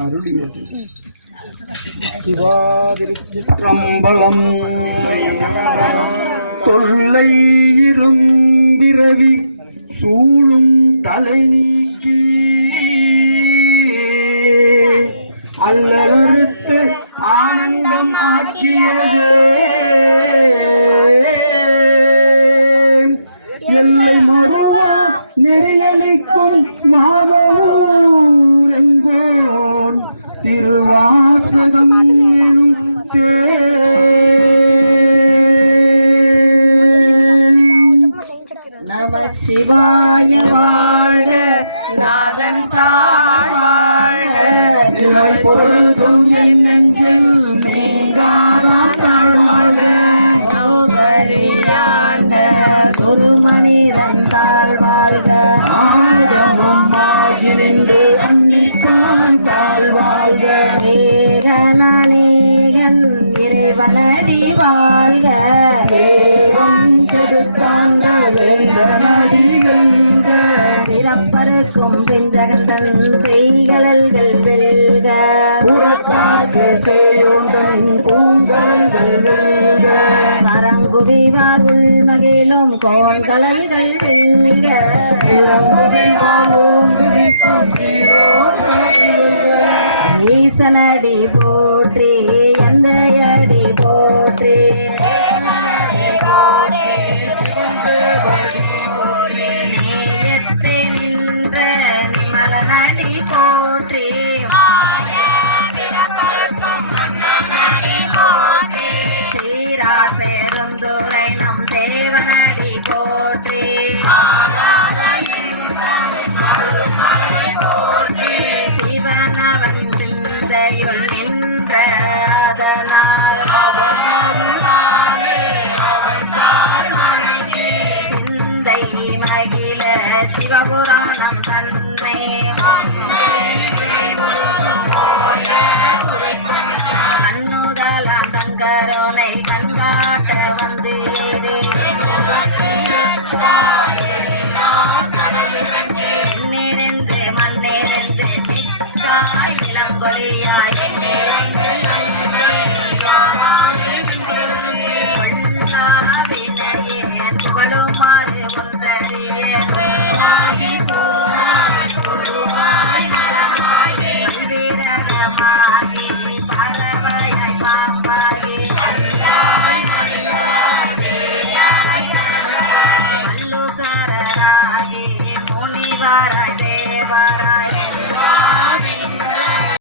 அருளியது. சிவாதிருச்சிற்றம்பலம். தொல்லை இரும்பிரவி சூழும் தலை நீக்கி அல்லறுத்து ஆனந்தமாக்கியது என்னை மறுவா நெறியளிக்கும் மாதவூரெங்கோன் திருவாசகம் எனும் நம சிவாய வாழ்க நாதன் தாழ்வாழ்க பொழுதும் என்னெஞ்சில் நீங்காதான் தாழ்வாழ்க சௌகரியாண்ட குருமணிரன் தாழ்வாழ்க ஆகமமாகி நின்று அன்னிப்பான் தாழ்வாழ்க ஏகனேகன் இறைவனடி வாழ்க பிறப்பருக்கும் பிஞ்சகந்தன் செய்களல்கள் வெல்க புறத்தாக்கு செய்யுடன் பூங்கலங்கள் வெல்க கரங்குவிவார் உள்மகிழும் கோண்கலல்கள் வெல்க ஈசனடி போற்றி எந்தையடி போற்றி நேயத்தே நின்ற நிமலனடி போற்றி சீரார் பெருந்துரை நம் தேவனடி போற்றி சிவனவன் சிந்தையுள் நின்ற அதனால் சிந்தை மகிழ சிவபுராணம் தன்னை கண்ணுதலாம் தங்கரோனை கண்காட்ட வந்து நினைந்து மண்ணிருந்து பித்தாய் இளங்கொழியாய் கொள்ளாவினையேன் புகழுமாறு ஒன்றறிய வீரரமா